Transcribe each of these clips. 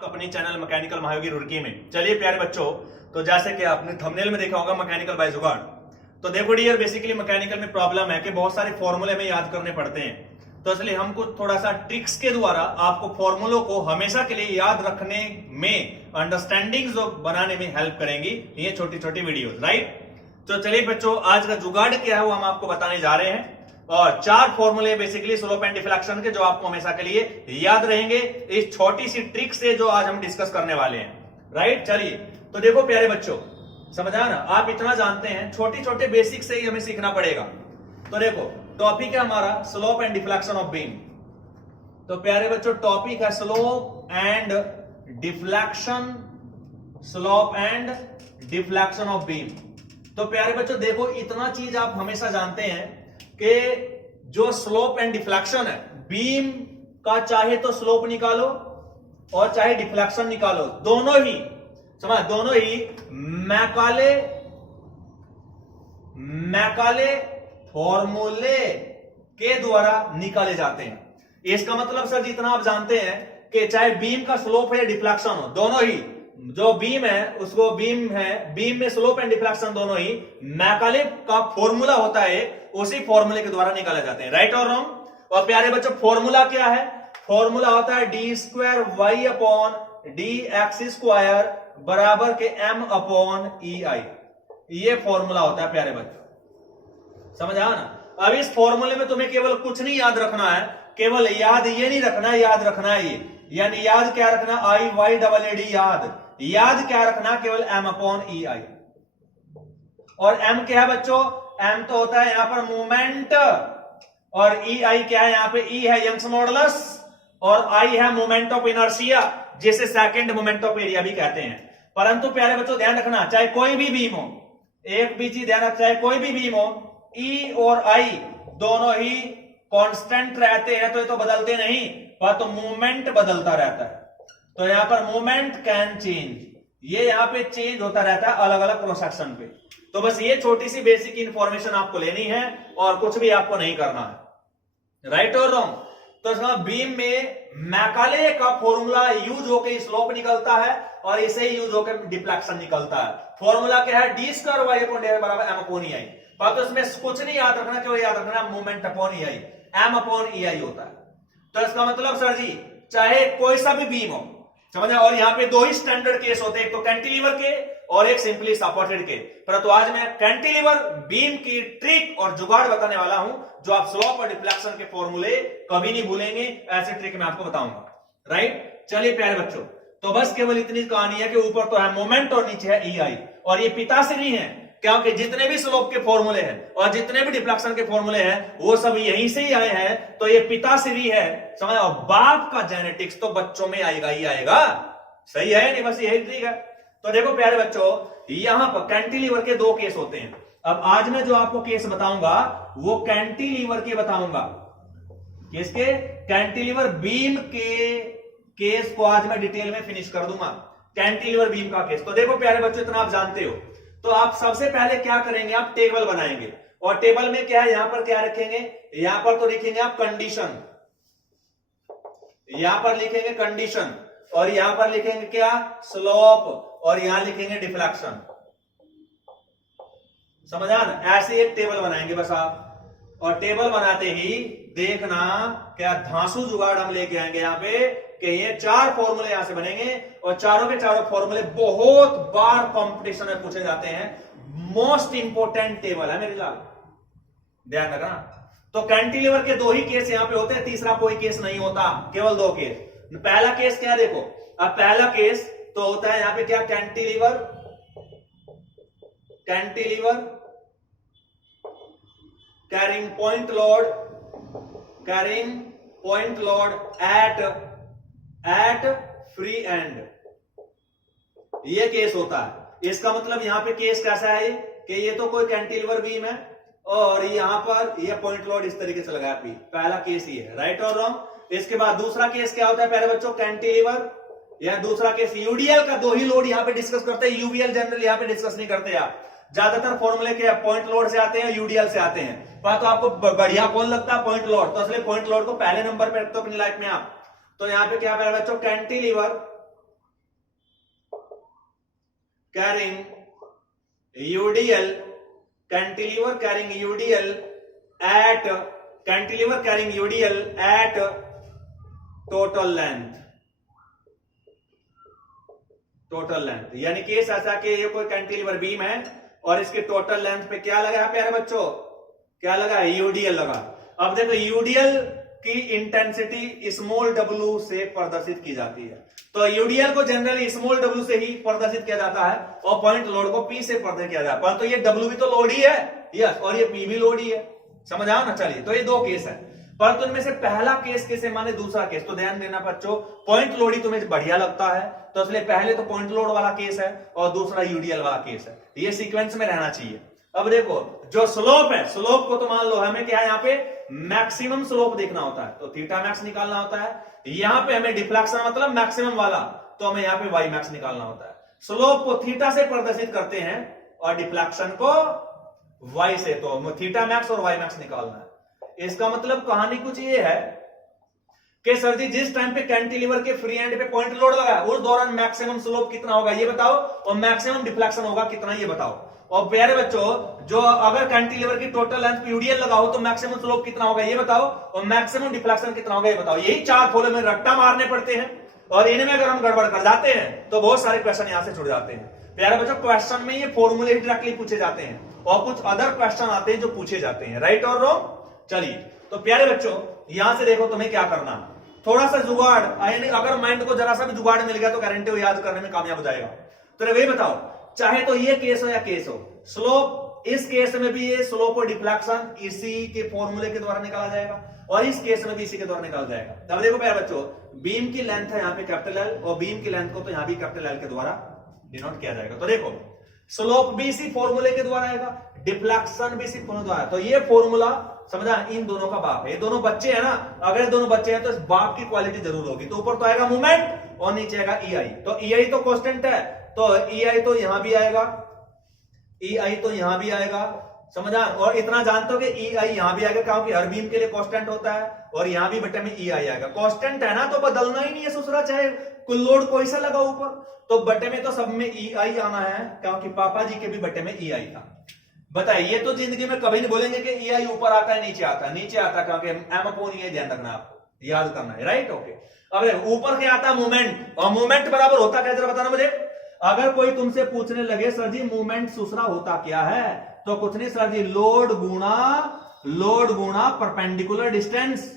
आपका अपने channel mechanical महायोगी रुड़की में। चलिए प्यारे बच्चों, तो जैसे कि आपने थंबनेल में देखा होगा मैकेनिकल बाय जुगाड़। तो देखो डियर, बेसिकली मैकेनिकल में प्रॉब्लम है कि बहुत सारे फॉर्मूले में याद करने पड़ते हैं, तो इसलिए हमको थोड़ा सा ट्रिक्स के द्वारा आपको फॉर्मूलों को हमेशा के लिए याद रखने में, अंडरस्टैंडिंग जो बनाने में हेल्प करेंगी ये छोटी छोटी वीडियो, राइट। तो चलिए बच्चों, आज का जुगाड़ क्या है वो हम आपको बताने जा रहे हैं, और 4 फॉर्मूले बेसिकली स्लोप एंड डिफ्लेक्शन के जो आपको हमेशा के लिए याद रहेंगे इस छोटी सी ट्रिक से जो आज हम डिस्कस करने वाले हैं, राइट। चलिए तो देखो प्यारे बच्चों, समझा ना, आप इतना जानते हैं, छोटे छोटे बेसिक से ही हमें सीखना पड़ेगा। तो देखो टॉपिक है हमारा slope and deflection of beam. तो प्यारे बच्चों टॉपिक है slope and deflection, slope and deflection of beam. तो प्यारे बच्चों देखो, इतना चीज आप हमेशा जानते हैं कि जो स्लोप एंड डिफ्लेक्शन है बीम का, चाहे तो स्लोप निकालो और चाहे डिफ्लेक्शन निकालो, दोनों ही समझ, दोनों ही मैकाले फॉर्मूले के द्वारा निकाले जाते हैं। इसका मतलब सर जितना आप जानते हैं कि चाहे बीम का स्लोप है या डिफ्लेक्शन हो, दोनों ही जो बीम है उसको बीम में स्लोप एंड डिफ्लेक्शन दोनों ही मैकाले का फॉर्मूला होता है, उसी फॉर्मूले के द्वारा निकाले जाते हैं, राइट और रॉन्ग। और प्यारे बच्चों फॉर्मूला क्या है? फॉर्मूला होता है d2y डी एक्स स्क्वायर बराबर के m/ei। ये फॉर्मूला होता है प्यारे बच्चों, समझ आया ना। अब इस फॉर्मूले में तुम्हें केवल कुछ नहीं याद रखना है, केवल याद ये नहीं रखना है, याद रखना है ये, यानी याद क्या रखना, IYAAD, याद क्या रखना, केवल m/ei। और m क्या है बच्चों? m तो होता है यहां पर मूवमेंट, और ei क्या है? यहां पे e है यंग्स मॉडुलस, और I है मोमेंट ऑफ इनर्शिया, जिसे सेकंड मोमेंट ऑफ एरिया भी कहते हैं। परंतु प्यारे बच्चों ध्यान रखना, चाहे कोई भी बीम हो, एक भी चीज ध्यान रख, चाहे कोई भी बीम हो, E और I दोनों ही कांस्टेंट रहते हैं, तो ये तो बदलते नहीं, पर तो मूवमेंट बदलता रहता है। तो यहां पर मूवमेंट कैन चेंज, ये यहां पे चेंज होता रहता है अलग अलग क्रॉस सेक्शन पे। तो बस ये छोटी सी बेसिक इंफॉर्मेशन आपको लेनी है और कुछ भी आपको नहीं करना है, राइट और रॉन्ग। तो इसका बीम में मैकाले का फॉर्मूला यूज होकर स्लोप निकलता है और इसे यूज होकर डिफ्लेक्शन निकलता है। फॉर्मूला क्या है? d2y/d बराबर m/ei। पर तो इसमें कुछ नहीं याद रखना, केवल याद रखना मोमेंट अपॉन ei, m/ei होता है। तो इसका मतलब सर जी चाहे कोई सा भी बीम हो, समझे, और यहाँ पे 2 ही स्टैंडर्ड केस होते हैं, एक तो कैंटिलीवर के और एक सिंपली सपोर्टेड के। परंतु आज मैं कैंटिलीवर बीम की ट्रिक और जुगाड़ बताने वाला हूं, जो आप स्लोप और डिफ्लेक्शन के फॉर्मूले कभी नहीं भूलेंगे, ऐसे ट्रिक मैं आपको बताऊंगा, राइट। चलिए प्यारे बच्चों, तो बस केवल इतनी कहानी है कि ऊपर तो है मोमेंट और नीचे है ei, और ये पिताश्री है, क्योंकि जितने भी स्लोप के फॉर्मूले हैं और जितने भी डिफ्लेक्शन के फॉर्मूले हैं वो सब यहीं से ही आए हैं, तो ये पिताश्री है, समझ। और बाप का जेनेटिक्स तो बच्चों में आएगा ही आएगा, सही है नहीं? बस यही ट्रिक है। तो देखो प्यारे बच्चों, यहां पर कैंटिलीवर के 2 केस होते हैं। अब आज मैं जो आपको केस बताऊंगा वो कैंटिलीवर के बताऊंगा, किसके? कैंटिलीवर बीम के केस को आज मैं डिटेल में फिनिश कर दूंगा, कैंटिलीवर बीम का केस। तो देखो प्यारे बच्चों, इतना आप जानते हो, तो आप सबसे पहले क्या करेंगे, आप टेबल बनाएंगे, और टेबल में क्या है, यहां पर क्या रखेंगे, यहां पर तो लिखेंगे आप कंडीशन, यहां पर लिखेंगे कंडीशन, और यहां पर लिखेंगे क्या, स्लोप, और यहां लिखेंगे डिफ्लेक्शन, समझा ना। ऐसे एक टेबल बनाएंगे बस आप, और टेबल बनाते ही देखना क्या धांसू जुगाड़ हम लेके आएंगे यहाँ पे, कि ये 4 फॉर्मूले यहां से बनेंगे, और चारों के चारों फॉर्मूले बहुत बार कंपटीशन में पूछे जाते हैं, मोस्ट इंपोर्टेंट टेबल है मेरे लाल, ध्यान रखना। तो कैंटिलीवर के 2 ही केस यहां पे होते हैं, तीसरा कोई केस नहीं होता, केवल 2 केस। पहला केस क्या, देखो अब पहला केस तो होता है यहां पे क्या, cantilever carrying point load at free and, ये केस होता है। इसका मतलब यहां पे केस कैसा है कि ये तो कोई कैंटिलीवर बीम है और यहां पर ये पॉइंट लोड इस तरीके से लगाया पी, पहला केस ये है, राइट और रॉन्ग। इसके बाद दूसरा केस क्या होता है प्यारे बच्चों, कैंटिलीवर, या दूसरा केस यूडीएल का 2 ही लोड यहां पे डिस्कस करते हैं, यूवीएल जनरल यहां पे डिस्कस नहीं करते आप। ज्यादातर फॉर्मूले के पॉइंट लोड से आते हैं, यूडीएल से आते हैं, पर तो आपको बढ़िया कौन लगता है, पॉइंट लोड, तो इसलिए पॉइंट लोड को पहले नंबर पे रखते हो अपनी लाइफ में आप। तो यहां पे क्या है बच्चों, cantilever carrying UDL, cantilever carrying UDL at cantilever carrying UDL at total length, total length. यानी केस ऐसा कि ये कोई कैंटिलीवर बीम है और इसके टोटल लेंथ पे क्या लगा है प्यारे बच्चों, क्या लगा है, यूडीएल लगा। अब देखो यूडीएल की इंटेंसिटी स्मॉल डब्ल्यू से प्रदर्शित की जाती है, तो यूडीएल को जनरली स्मॉल डब्ल्यू से ही प्रदर्शित किया जाता है और पॉइंट लोड को पी से प्रदर्शित किया जाता है, परंतु ये डब्ल्यू भी तो लोड ही है, यस, और ये पी भी लोड ही है, समझ आओ ना। चलिए, तो ये दो केस है, परंतु इनमें से पहला केस कैसे माने दूसरा केस, तो ध्यान देना बच्चों, पॉइंट लोड ही तुम्हें बढ़िया लगता है तो इसलिए पहले तो पॉइंट लोड वाला केस है और दूसरा यूडीएल वाला केस है, ये सीक्वेंस में रहना चाहिए। अब देखो जो स्लोप है, स्लोप को तो मान लो हमें क्या है यहाँ पे मैक्सिमम स्लोप देखना होता है, तो थीटा मैक्स निकालना होता है। यहाँ पे हमें डिफ्लेक्शन मतलब मैक्सिमम वाला, तो हमें यहाँ पे वाई मैक्स निकालना होता है। स्लोप को थीटा से प्रदर्शित करते हैं और डिफ्लेक्शन को वाई से, तो थीटा मैक्स और वाई मैक्स निकालना है। इसका मतलब कहानी कुछ ये है कि सर जी जिस टाइम पे कैंटिलीवर के फ्री एंड पे पॉइंट लोड लगा है उस दौरान मैक्सिमम स्लोप कितना होगा ये बताओ, और मैक्सिमम डिफ्लेक्शन होगा कितना ये बताओ। और प्यारे बच्चों, जो अगर कैंटिलीवर की टोटल लेंथ पे यूडीएल लगा हो तो मैक्सिमम स्लोप कितना होगा ये बताओ, और मैक्सिमम डिफ्लेक्शन कितना होगा ये बताओ। यही चार फॉलो में रट्टा मारने पड़ते हैं और इनमें अगर हम गड़बड़ कर जाते हैं तो बहुत सारे क्वेश्चन यहां से छुट जाते हैं। प्यारे बच्चों, क्वेश्चन में ये फॉर्मूले डायरेक्टली पूछे जाते हैं और कुछ अदर क्वेश्चन आते हैं जो पूछे जाते हैं, राइट और रॉन्ग। चलिए, तो प्यारे बच्चों यहां से देखो तुम्हें क्या करना, थोड़ा सा जुगाड़, यानी अगर माइंड को जरा सा भी जुगाड़ मिल गया तो गारंटी हो याद करने में कामयाब हो जाएगा। तो वही बताओ, चाहे तो ये केस हो या केस हो, स्लोप, इस केस में भी ये स्लोप और डिफ्लेक्शन इसी के फॉर्मूले के द्वारा निकाला जाएगा और इस केस में भी इसी के द्वारा निकाला जाएगा। तब देखो प्यारे बच्चों, बीम की लेंथ है यहाँ पे कैपिटल एल और बीम की लेंथ को तो यहाँ भी कैपिटल एल के द्वारा डिनोट किया जाएगा। तो देखो स्लोप भी इसी फॉर्मूले के द्वारा आएगा, डिफ्लेक्शन भी इसी फॉर्मूले द्वारा, तो ये फॉर्मूला समझा, इन दोनों का बाप है, ये दोनों बच्चे हैं ना, अगर दोनों बच्चे हैं तो इस बाप की क्वालिटी जरूर होगी। तो ऊपर तो आएगा मूवमेंट और नीचे आएगा ईआई, तो ईआई तो कांस्टेंट है तो ईआई तो यहां भी आएगा, ईआई तो यहां भी आएगा, समझा। और इतना जानते हो कि ईआई यहां भी आएगा क्योंकि हर बीम के लिए कांस्टेंट होता है और यहां भी बटे में ईआई आएगा, कांस्टेंट है ना तो बदलना ही नहीं है ससुरा, चाहे कुल लोड कोई सा लगा ऊपर, तो बटे में तो सब में ईआई आना है क्योंकि पापा जी के भी बटे में ईआई था। बताइए, ये तो जिंदगी में कभी नहीं बोलेंगे कि ईआई ऊपर आता है नीचे आता है, नीचे आता है क्योंकि एम अपॉन ईआई ध्यान रखना, आपको याद करना है, राइट, ओके। अब ऊपर क्या आता है मूवमेंट, और मूवमेंट बराबर होता क्या जरा बताना मुझे। अगर कोई तुमसे पूछने लगे सर जी मूवमेंट दूसरा होता क्या है, तो कुछ नहीं सर जी, लोड गुणा परपेंडिकुलर डिस्टेंस,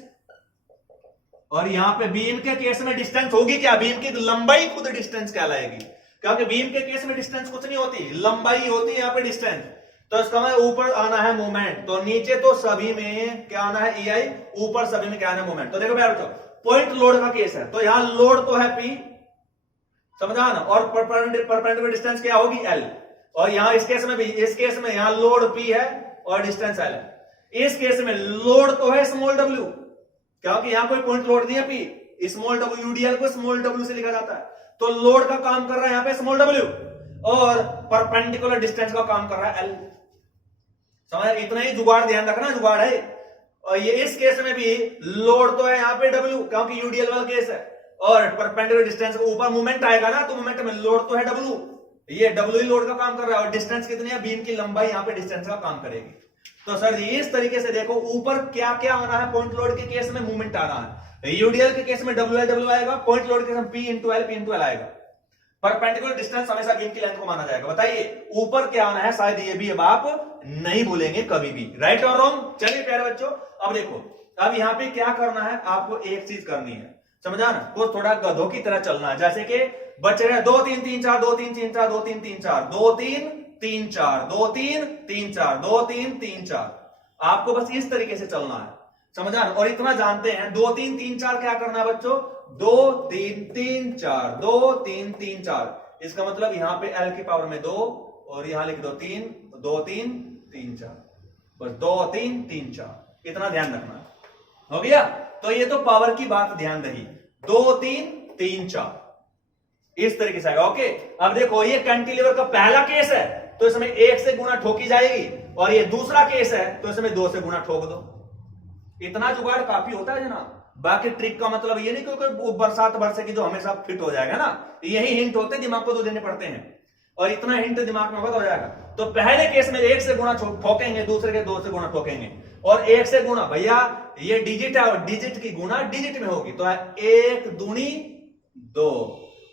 और यहां पे बीम के केस में डिस्टेंस होगी क्या, बीम की लंबाई खुद डिस्टेंस कहलाएगी, क्योंकि बीम के केस में डिस्टेंस कुछ नहीं होती, लंबाई होती है यहाँ पे डिस्टेंस। तो इसका मतलब ऊपर आना है मूवमेंट, तो नीचे तो सभी में क्या आना है ईआई, ऊपर सभी में क्या आना है मूवमेंट। तो देखो यार, पॉइंट लोड का केस है तो यहां लोड तो है पी, समझा ना, और परपेंडिकुलर डिस्टेंस क्या होगी एल, और यहां इस केस में भी, इस केस में यहां लोड पी है और डिस्टेंस एल है। इस केस में लोड तो है स्मॉल डब्ल्यू, क्योंकि यहां कोई पॉइंट लोड नहीं है पी, स्मॉल डब्ल्यू, यूडीएल को स्मॉल डब्ल्यू से लिखा जाता है, तो लोड का काम कर रहा है यहां पे स्मॉल डब्ल्यू और परपेंडिकुलर डिस्टेंस का काम कर रहा है एल, समझ। इतना ही जुगाड़ ध्यान रखना, जुगाड़ है। और ये इस केस में भी लोड तो है यहाँ पे डब्ल्यू क्योंकि यूडीएल वाला केस है, और परपेंडिकुलर डिस्टेंस के ऊपर मूवमेंट आएगा ना, तो मूवमेंट में लोड तो है डब्ल्यू, ये डब्ल्यू ही लोड का काम कर रहा है, और डिस्टेंस कितनी है, बीम की लंबाई यहाँ पे डिस्टेंस का काम करेगी। तो सर जी इस तरीके से देखो ऊपर क्या क्या आना है, पॉइंट लोड के केस में मूवमेंट आ रहा है, यूडीएल के केस में डब्ल्यू आएगा, पॉइंट लोड के केस में पी इंटू एल आएगा, परपेंडिकुलर डिस्टेंस हमेशा बीम की लेंथ को माना जाएगा। बताइए ऊपर क्या आना है, शायद ये भी अब आप नहीं भूलेंगे कभी भी, राइट और रॉन्ग। चलिए प्यारे बच्चों, अब देखो, अब यहाँ पे क्या करना है, आपको एक चीज करनी है, समझा ना, कुछ थोड़ा गधों की तरह चलना है, जैसे कि बच्चे 2 3 3 4 2 3 3 4 2 3 3 4 2 3 3 4 2 3 3 4 2 3 3 4, आपको बस इस तरीके से चलना है, समझा ना। और इतना जानते हैं 2 3 3 4 क्या करना है बच्चों, 2 3 3 4 2 3 3 4, इसका मतलब यहां पे एल की पावर में 2 और यहां लिख दो 3 2 3 3 4, बस 2 3 3 4, इतना ध्यान रखना, हो गया। तो ये तो पावर की बात ध्यान रही, 2 3 3 4 इस तरीके से आएगा, ओके। अब देखो ये कैंटिलीवर का पहला केस है तो इसमें 1 से गुना ठोकी जाएगी, और ये दूसरा केस है तो इसमें 2 से गुना ठोक दो, इतना जुगाड़ काफी होता है जनाब। बाकी ट्रिक का मतलब ये नहीं क्योंकि बरसात बरसेगी जो हमेशा फिट हो जाएगा ना, यही हिंट होते हैं दिमाग को तो देने पड़ते हैं। और इतना हिंट दिमाग में होगा तो हो जाएगा। तो पहले केस में 1 से गुणा ठोकेंगे, दूसरे के 2 से गुणा ठोकेंगे, और 1 से गुणा, भैया ये डिजिट है और डिजिट की गुणा डिजिट में होगी, तो 1 दूनी 2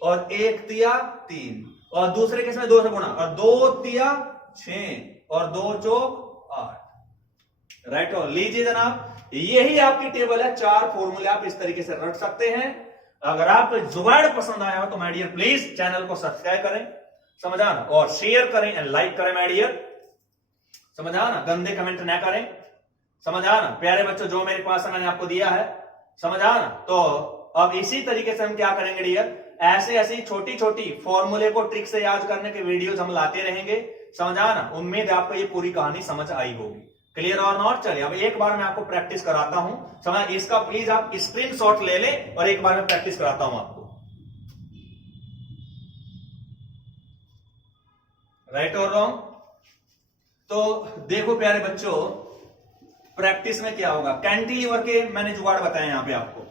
और 1 तिया 3, और दूसरे केस में 2 से गुणा, और 2 तिया 6 और 2 चौक 8। राइट, और लीजिए जनाब, यही आपकी टेबल है। 4 फॉर्मूले आप इस तरीके से रख सकते हैं। अगर आपको जुगाड़ पसंद आया हो तो माय डियर प्लीज चैनल को सब्सक्राइब करें, समझा ना, और शेयर करें एंड लाइक करें माय डियर, समझा ना, गंदे कमेंट ना करें, समझा ना प्यारे बच्चों, जो मेरे पास मैंने आपको दिया है, समझा ना। तो अब इसी तरीके से हम क्या करेंगे डियर, ऐसे ऐसी छोटी छोटी फॉर्मूले को ट्रिक से याद करने के वीडियोस हम लाते रहेंगे, समझा ना। उम्मीद है आपको ये पूरी कहानी समझ आई होगी। क्लियर और नॉट? चलिए अब एक बार मैं आपको प्रैक्टिस कराता हूं, समझ, इसका प्लीज आप स्क्रीनशॉट ले लें और एक बार मैं प्रैक्टिस कराता हूं आपको। राइट और रॉन्ग? तो देखो प्यारे बच्चों, प्रैक्टिस में क्या होगा, कैंटिलीवर के मैंने जुगाड़ बताए यहां पे आपको।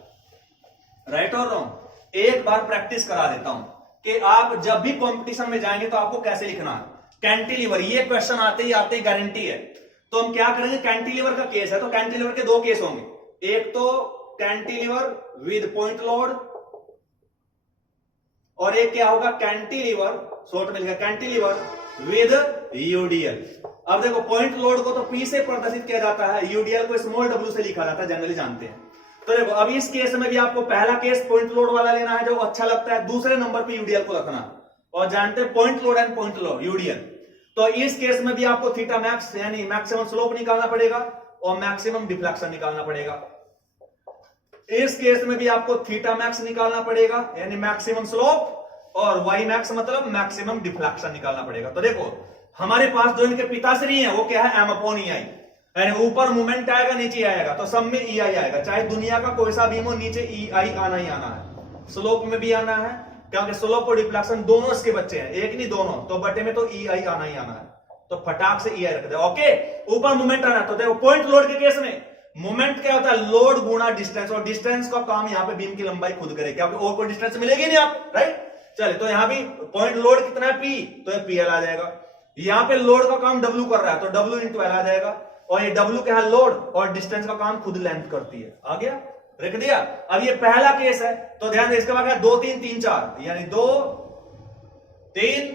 राइट और रॉन्ग? एक बार प्रैक्टिस करा देता हूं कि आप जब भी कंपटीशन में जाएंगे तो आपको कैसे लिखना है। कैंटिलीवर, ये क्वेश्चन आते ही आते गारंटी है। तो हम क्या करेंगे, कैंटिलीवर का केस है तो कैंटिलीवर के 2 केस होंगे, एक तो कैंटिलीवर विद पॉइंट लोड, और एक क्या होगा, कैंटिलीवर, शॉर्ट में लिखा कैंटिलीवर विद यूडीएल। अब देखो, पॉइंट लोड को तो पी से प्रदर्शित किया जाता है, यूडीएल को स्मॉल डब्ल्यू से लिखा जाता है, जनरली जानते हैं। तो देखो, अब इस केस में भी आपको पहला केस पॉइंट लोड वाला लेना है जो अच्छा लगता है, दूसरे नंबर पे यूडीएल को रखना, और जानते हैं point load and point load UDL. तो इस केस में भी आपको थीटा मैक्स यानी मैक्सिमम स्लोप निकालना पड़ेगा और मैक्सिमम डिफ्लेक्शन निकालना पड़ेगा। इस केस में भी आपको थीटा मैक्स निकालना पड़ेगा यानी मैक्सिमम स्लोप, और वाई मैक्स मतलब मैक्सिमम डिफ्लेक्शन निकालना पड़ेगा। तो देखो, हमारे पास जो इनके पिताश्री हैं वो क्या है, एम अपॉन ई आई, यानी ऊपर मूवमेंट आएगा नीचे आएगा, तो सब में ई आई आएगा, चाहे दुनिया का कोई सा बीम हो, नीचे ई आई आना ही आना है, स्लोप में भी आना है, क्योंकि स्लोप और डिफ्लेक्शन दोनों इसके बच्चे हैं, एक नहीं दोनों, तो बटे में तो ई आई आना ही आना है, तो फटाक से ई आई रख दे। ओके, ऊपर मूवमेंट आना, तो देखो पॉइंट लोड के केस में मूवमेंट क्या होता है, लोड गुणा डिस्टेंस, और डिस्टेंस का काम यहाँ पे बीम की लंबाई खुद करे, क्योंकि और कोई डिस्टेंस मिलेगी नहीं आप, राइट। चलिए, तो यहां भी पॉइंट लोड कितना है, पी, तो पी एल आ जाएगा। यहां पे लोड का काम डब्ल्यू कर रहा है, तो डब्ल्यू इंटू एल आ जाएगा, और ये डब्ल्यू क्या है, लोड, और डिस्टेंस का काम खुद लेंथ करती है। आ गया, रख दिया। अब ये पहला केस है, तो ध्यान दे, इसके बाद क्या, 2 3 3 4, यानी 2 3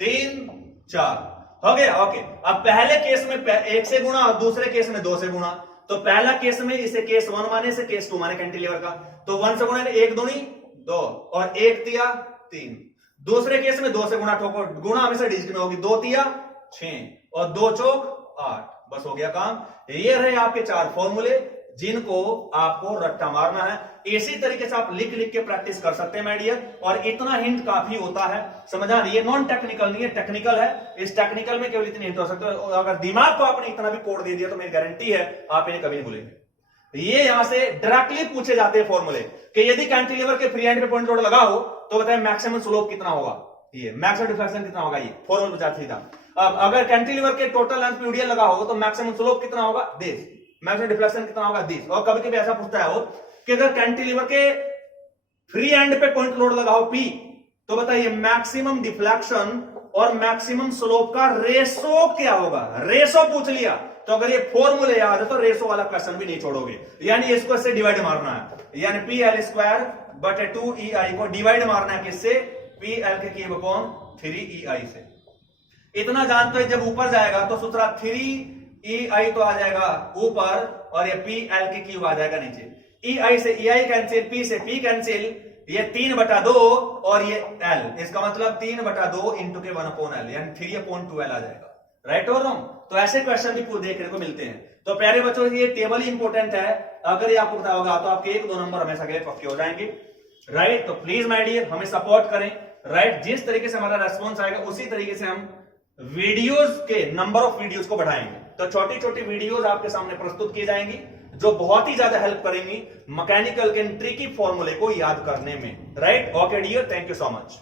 3 4 हो गया। ओके, अब पहले केस में 1 से गुणा और दूसरे केस में 2 से गुणा। तो पहला केस में इसे केस 1 माने, इसे केस 2 माने कैंटिलीवर का, तो 1 से गुणा 1 दूनी 2 और 1 तिया 3। दूसरे केस में 2 से गुणा ठोको, गुणा हमेशा डिजिट में होगी, 2 तिया 6 और 2 चौक 8, बस हो गया काम। ये रहे आपके 4 फॉर्मूले जिनको आपको रट्टा मारना है। इसी तरीके से आप लिख लिख के प्रैक्टिस कर सकते हैं माय डियर, और इतना हिंट काफी होता है, समझा। ये नॉन टेक्निकल नहीं है, टेक्निकल है। इस टेक्निकल में केवल इतनी हिंट हो सकते हैं। अगर दिमाग को आपने इतना भी कोड दे दिया तो मेरी गारंटी है आप इन्हें कभी नहीं भूलेंगे। ये यहां से डायरेक्टली पूछे जाते हैं फॉर्मूले कि यदि कैंटिलीवर के फ्री एंड पे पॉइंट लोड लगा हो तो बताए मैक्सिमम स्लोप कितना होगा, ये मैक्सिमम डिफ्लेक्शन कितना होगा, ये फॉर्मूला बचा सीधा। अब अगर कैंटिलीवर के टोटल लेंथ पे यूडीएल लगा हो तो मैक्सिमम स्लोप कितना होगा, दिस, मैक्सिमम डिफ्लेक्शन कितना होगा, दिस। और कभी कभी ऐसा पूछता है वो कि अगर कैंटिलीवर के फ्री एंड पे पॉइंट लोड लगा हो पी, तो बताइए मैक्सिमम डिफ्लेक्शन और मैक्सिमम स्लोप का रेशो क्या होगा। रेशो पूछ लिया तो अगर ये फॉर्मूले याद है तो रेशो वाला क्वेश्चन भी नहीं छोड़ोगे, यानी इसको इससे डिवाइड मारना है, यानी पी एल स्क्वायर बटे 2 ई आई को डिवाइड मारना है किससे, पी एल के क्यूब अपॉन 3 ई आई से। इतना जानते हैं, जब ऊपर जाएगा तो सूत्र 3 ई आई तो आ जाएगा ऊपर और ये पी एल के क्यूब आ जाएगा नीचे। ई आई से ई आई कैंसिल, पी से पी कैंसिल, ये 3/2 और ये एल, इसका मतलब 3/2 इंटू के 1/L यानी 3/2L आ जाएगा। राइट और रॉन्ग? तो ऐसे क्वेश्चन भी देखने को मिलते हैं। तो प्यारे बच्चों, ये टेबल ही इंपॉर्टेंट है, अगर ये आपको पता होगा तो आपके 1-2 नंबर हमेशा के लिए पक्के हो जाएंगे। राइट, तो प्लीज माय डियर हमें सपोर्ट करें। राइट, जिस तरीके से हमारा रेस्पॉन्स आएगा उसी तरीके से हम वीडियोस के नंबर ऑफ वीडियोस को बढ़ाएंगे। तो छोटी छोटी वीडियोस आपके सामने प्रस्तुत की जाएंगी जो बहुत ही ज्यादा हेल्प करेंगी मैकेनिकल के ट्रिकी फॉर्मूले को याद करने में। Right, okay dear, thank you so much.